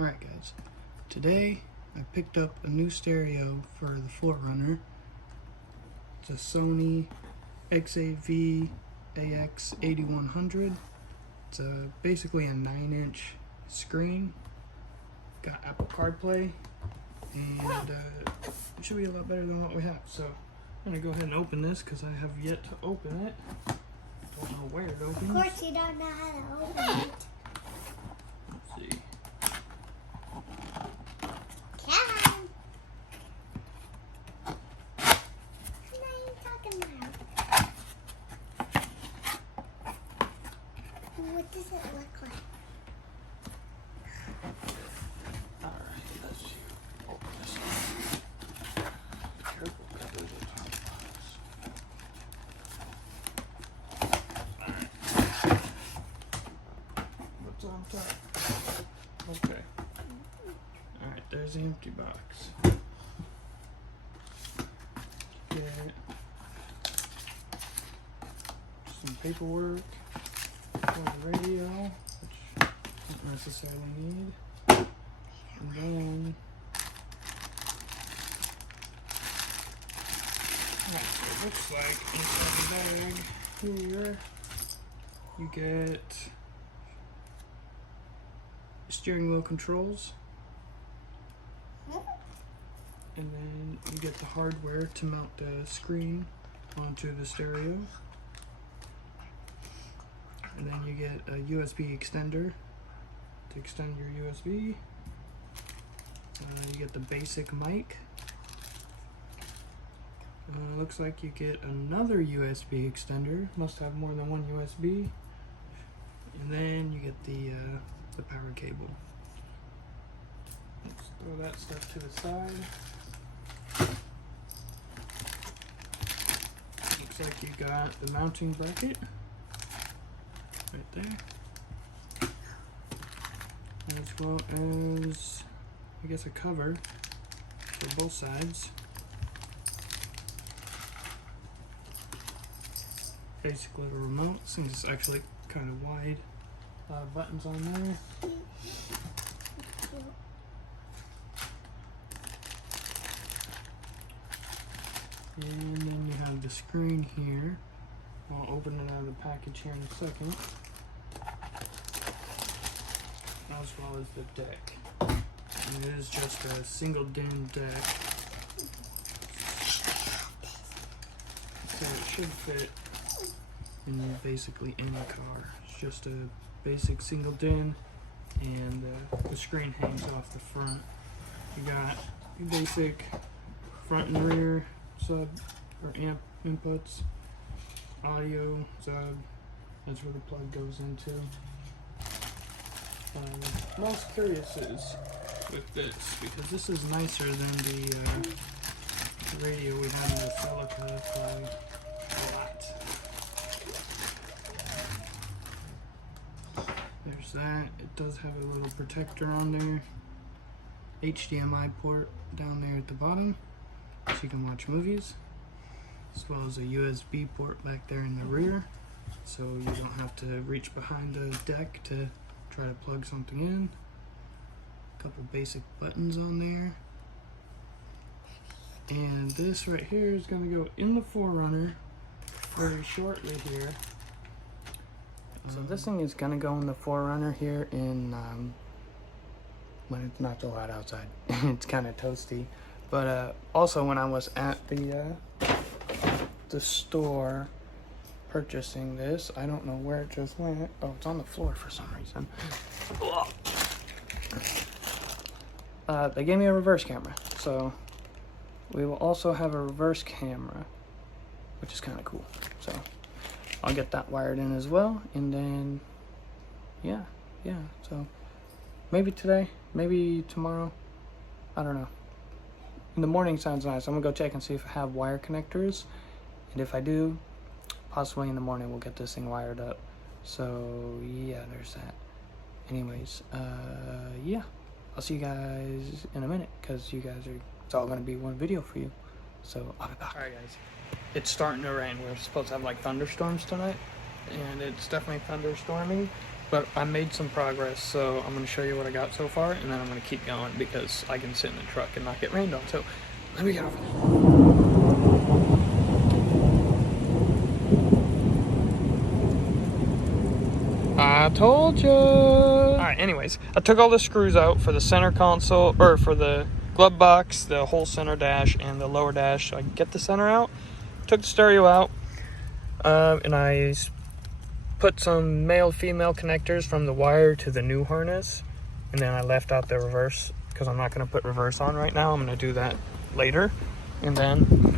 Alright guys, today I picked up a new stereo for the 4Runner. It's a Sony XAV-AX8100. It's basically a 9-inch screen. Got Apple CarPlay, and it should be a lot better than what we have. So I'm going to go ahead and open this because I have yet to open it. Don't know where it opens. Of course you don't know how to open it. Let's see. What does it look like? Alright, let's see. Open this up. Be careful, because there's a top box. Alright. What's on top? Okay. Alright, there's the empty box. Get some paperwork. For the radio, which I don't necessarily need. And then that's what it looks like inside the bag. Here you get steering wheel controls, and then you get the hardware to mount the screen onto the stereo. And then you get a USB extender to extend your USB. You get the basic mic. Looks like you get another USB extender. Must have more than one USB. And then you get the power cable. Let's throw that stuff to the side. Looks like you got the mounting bracket. Right there, as well as, I guess, a cover for both sides. Basically a remote. This thing's actually kind of wide. A lot of buttons on there. And then you have the screen here. I'll open it out of the package here in a second. As well as the deck. And it is just a single DIN deck. So it should fit in basically any car. It's just a basic single DIN, and the screen hangs off the front. You got your basic front and rear sub or amp inputs. Audio sub, that's where the plug goes into. Most curious is with this, because this is nicer than the radio we had in the Celica plug a lot. There's that. It does have a little protector on there. HDMI port down there at the bottom, so you can watch movies, as well as a USB port back there in the rear, so you don't have to reach behind the deck to try to plug something in. A couple basic buttons on there. And this right here is going to go in the 4Runner very shortly here. So this thing is going to go in the 4Runner here in when it's not so hot outside. It's kind of toasty. But also when I was at the store purchasing this, I don't know where it just went. Oh, it's on the floor for some reason. They gave me a reverse camera, so we will also have a reverse camera, which is kind of cool. So I'll get that wired in as well, and then yeah, so maybe today, maybe tomorrow, I don't know. In the morning sounds nice. I'm gonna go check and see if I have wire connectors, and if I do, possibly in the morning we'll get this thing wired up. So yeah, there's that. Anyways, yeah, I'll see you guys in a minute, because you guys are, it's all gonna be one video for you. So I'll be back. Alright guys, it's starting to rain. We're supposed to have like thunderstorms tonight, and it's definitely thunderstorming. but I made some progress, so I'm going to show you what I got so far, and then I'm going to keep going because I can sit in the truck and not get rained on. So let me get over there. I told you. Alright, anyways, I took all the screws out for the center console, or for the glove box, the whole center dash, and the lower dash, so I can get the center out. Took the stereo out, and I put some male-female connectors from the wire to the new harness, and then I left out the reverse, because I'm not going to put reverse on right now. I'm going to do that later. And then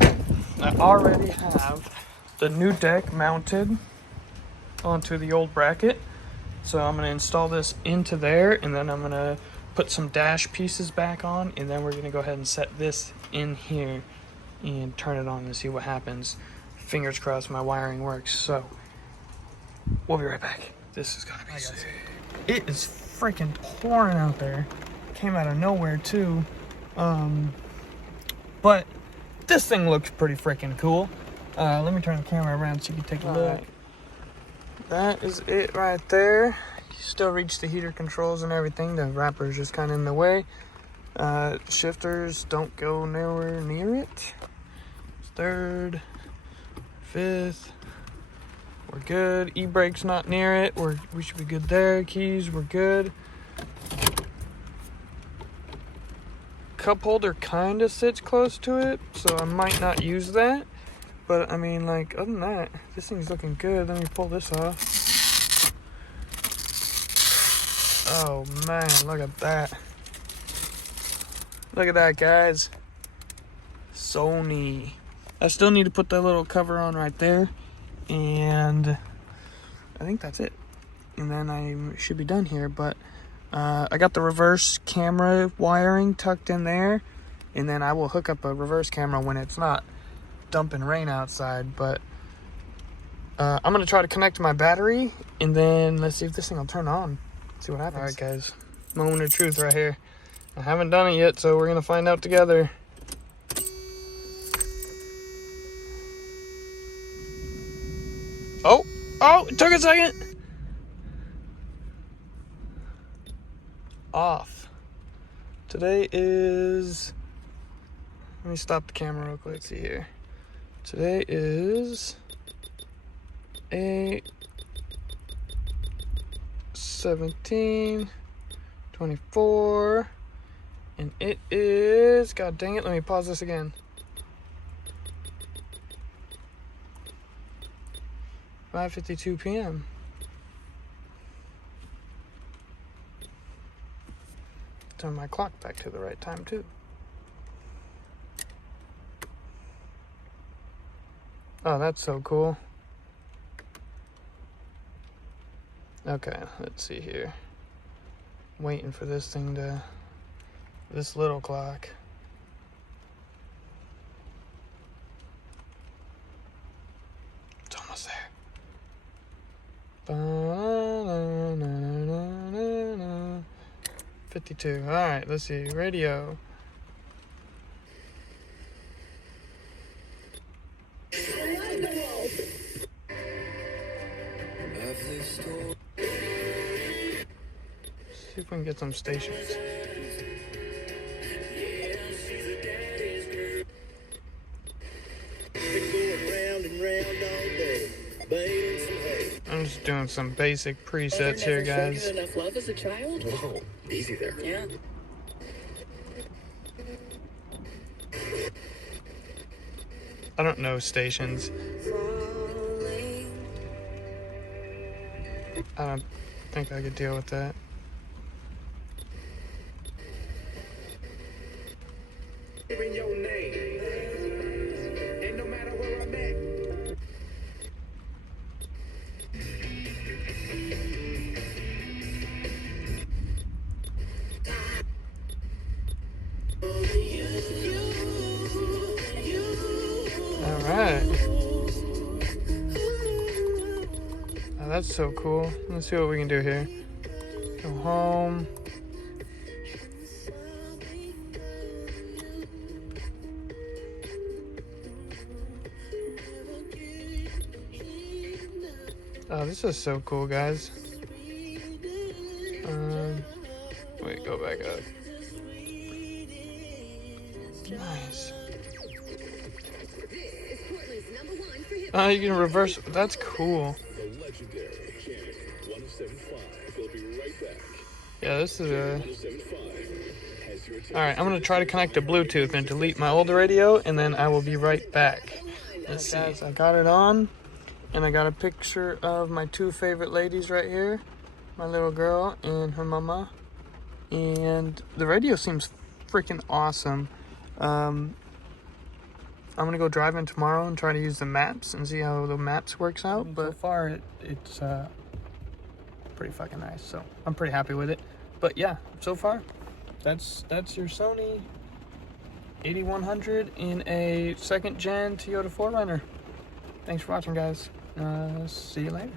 I already have the new deck mounted onto the old bracket. So I'm going to install this into there, and then I'm going to put some dash pieces back on, and then we're going to go ahead and set this in here and turn it on and see what happens. Fingers crossed my wiring works. So we'll be right back. This is going to be sick. It is freaking pouring out there. Came out of nowhere too. But this thing looks pretty freaking cool. Let me turn the camera around so you can take a look. That is it right there. You still reach the heater controls and everything. The wrapper is just kind of in the way. Shifters don't go nowhere near it. Third, fifth, we're good. E-brake's not near it. We should be good there. Keys, we're good. Cup holder kind of sits close to it, so I might not use that. But I mean, like, other than that, this thing's looking good. Let me pull this off. Oh man, look at that. Look at that, guys. Sony. I still need to put that little cover on right there. And I think that's it. And then I should be done here. But I got the reverse camera wiring tucked in there. And then I will hook up a reverse camera when it's not dumping rain outside. But I'm gonna try to connect to my battery, and then let's see if this thing will turn on. See what happens. All right, guys, moment of truth right here. I haven't done it yet, so we're gonna find out together. Oh, it took a second. Off. Today is, let me stop the camera real quick. Let's see here. Today is 8/17/24, and it is, god dang it, let me pause this again. 5:52 p.m. Turn my clock back to the right time too. Oh, that's so cool. Okay, let's see here. Waiting for this thing to, this little clock. It's almost there. 52. All right, let's see. Radio. See if we can get some stations. I'm just doing some basic presets here, guys. Enough love as a child? Whoa, easy there. Yeah. I don't know stations. I don't think I could deal with that. Your name. And no matter where I'm at. All right. Oh, that's so cool. Let's see what we can do here. Go home. Oh, this is so cool, guys. Nice. You can reverse. That's cool. The legendary Canon 175. We'll be right back. Yeah, this is a. 175 has your All right, I'm gonna try to connect to Bluetooth and delete my old radio, and then I will be right back. Let's see. Guys, I got it on, and I got a picture of my two favorite ladies right here, my little girl and her mama, and the radio seems freaking awesome. I'm gonna go driving tomorrow and try to use the maps and see how the maps works out. But so far, it's pretty fucking nice. So I'm pretty happy with it. But yeah, so far, that's your Sony 8100 in a second gen Toyota 4Runner. Thanks for watching, guys. See you later.